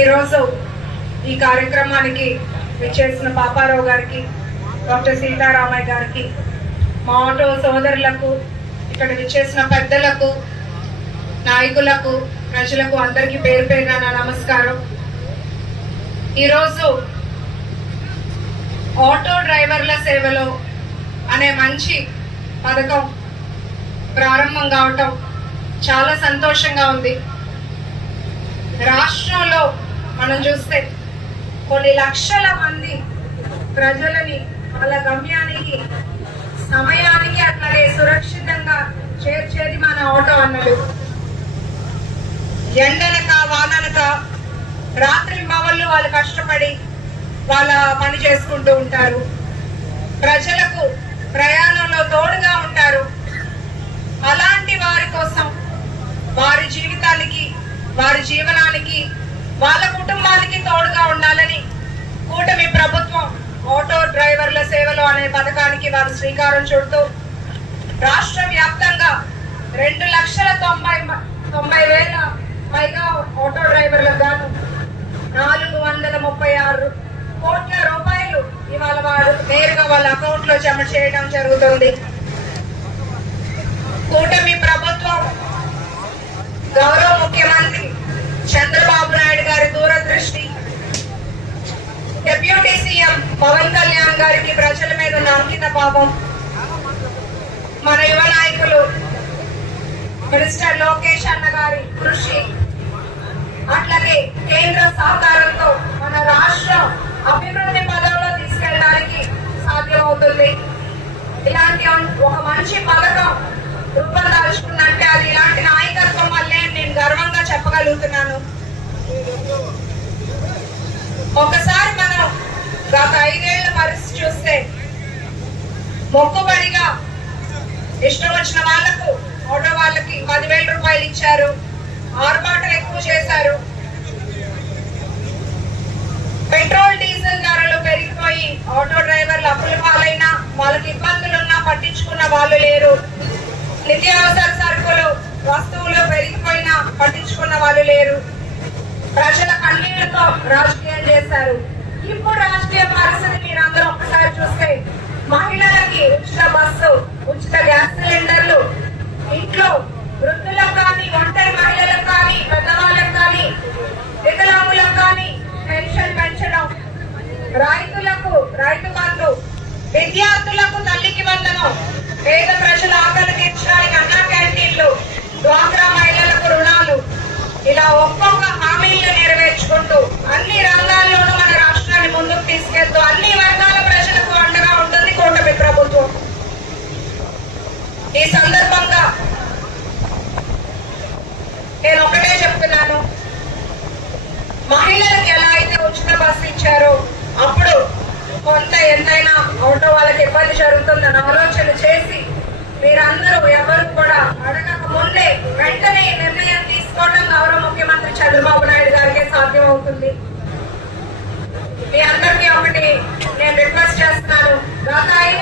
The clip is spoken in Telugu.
ఈరోజు ఈ కార్యక్రమానికి విచ్చేసిన పాపారావు గారికి డాక్టర్ సీతారామయ్య గారికి మా ఆటో సోదరులకు ఇక్కడ విచ్చేసిన పెద్దలకు నాయకులకు ప్రజలకు అందరికీ పేరు పేరున నా నమస్కారం. ఈరోజు ఆటో డ్రైవర్ల సేవలో అనే మంచి పథకం ప్రారంభం కావటం చాలా సంతోషంగా ఉంది. రాష్ట్రంలో మనం చూస్తే కొన్ని లక్షల మంది ప్రజలని వాళ్ళ గమ్యానికి సమయానికి అట్లాగే సురక్షితంగా చేర్చేది మన ఆటో అన్నలు. ఎండలక వానలక రాత్రి మవళ్ళు వాళ్ళు కష్టపడి వాళ్ళ పని చేసుకుంటూ ఉంటారు. ప్రజలకు ప్రయాణంలో తోడుగా ఉంటారు అలాంటి వారి కోసం వారి జీవితానికి వారి జీవనానికి వాళ్ళ కుటుంబానికి తోడుగా ఉండాలని కూటమి ప్రభుత్వం ఆటో డ్రైవర్ల సేవలు అనే పథకానికి వారు శ్రీకారం చుడుతూ రాష్ట్ర వ్యాప్తంగా రెండు లక్షల తొంభై తొంభై వేల పైగా ఆటో డ్రైవర్లకు గాను నాలుగు వందల ముప్పై ఆరు కోట్ల రూపాయలు ఇవాళ వారు నేరుగా వాళ్ళ అకౌంట్లో జమ చేయడం జరుగుతుంది. కూటమి ప్రభుత్వం గౌరవ ముఖ్యమంత్రి చంద్రబాబు నాయుడు గారి దూరదృష్టి సీఎం పవన్ కళ్యాణ్ గారికి ప్రజల మీద ఉన్న అంకిత భావం మన యువ నాయకులు మినిస్టర్ లోకేష్ అన్న గారి కృషి అట్లాగే కేంద్ర సహకారంతో మన రాష్ట్రం అభివృద్ధి పదంలో తీసుకెళ్ళడానికి సాధ్యమవుతుంది. ఇలాంటి ఒక మంచి పథకం రూపొందాల్చుకున్నట్టే అది ఇలాంటి నాయకత్వం వల్లే నేను గర్వంగా చెప్పగలుగుతున్నాను. ఒకసారి మనం గత ఐదేళ్ళ పరిస్థితి చూస్తే మొక్కుబడిగా ఇష్టం వచ్చిన వాళ్ళకు ఆటో వాళ్ళకి పదివేల రూపాయలు ఇచ్చారు. ఆర్భాటం ఎక్కువ చేశారు. పెట్రోల్ డీజిల్ ధరలు పెరిగిపోయి ఆటో డ్రైవర్లు అప్పుల పాలైనా వాళ్ళకి ఇబ్బందులున్నా పట్టించుకున్న వాళ్ళు లేరు. నిత్యావసర సరుకులు వస్తువులు పెరిగిపోయినా పట్టించుకున్న వాళ్ళు లేరు. ప్రజల కన్నీళ్ళతో రాజకీయం చేశారు. ఇప్పుడు రాజకీయ పరిస్థితి మీరు పేద ప్రజల ఆకలి తీర్చడానికి అన్నా క్యాంటీన్లు డ్వాక్రా మహిళలకు రుణాలు. ఇలా ఒక్కొక్క హామీలు నెరవేర్చుకుంటూ అన్ని రంగాల్లోనూ మన రాష్ట్రాన్ని ముందుకు తీసుకెళ్తూ అన్ని వర్గాల ప్రజలకు అండగా ఉంటుంది కూటమి ప్రభుత్వం. ఈ సందర్భంగా నేను ఒకటే చెప్తున్నాను. మహిళలకు ఎలా అయితే ఉచిత బస్సు ఇచ్చారో అప్పుడు కొంత ఎంతైనా ఆటో వాళ్ళకి ఇబ్బంది జరుగుతుందని మీరందరూ ఎవరు కూడా అడగక ముందే వెంటనే నిర్ణయం తీసుకోవడం గౌరవ ముఖ్యమంత్రి చంద్రబాబు నాయుడు గారికి సాధ్యం అవుతుంది మీ అందరికీ ఒకటి నేను రిక్వెస్ట్ చేస్తున్నాను. గత ఐదు